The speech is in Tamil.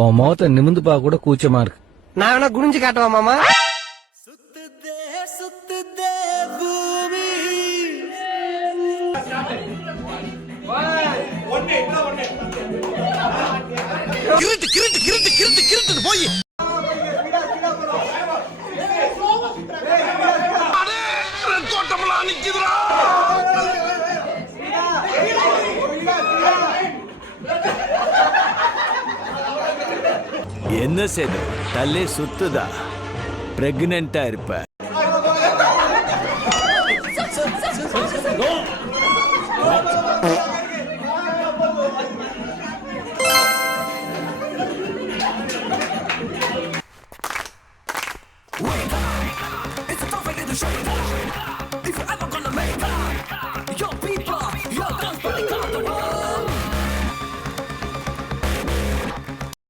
உன் முகத்தை நிமிந்து பார்க்க கூட கூச்சமா இருக்கு. நான் வேணா குனிஞ்சு காட்டுவா மாமா. போய் என்ன செய்து தலை சுத்துதா? பிரெக்னெண்டா இருப்ப.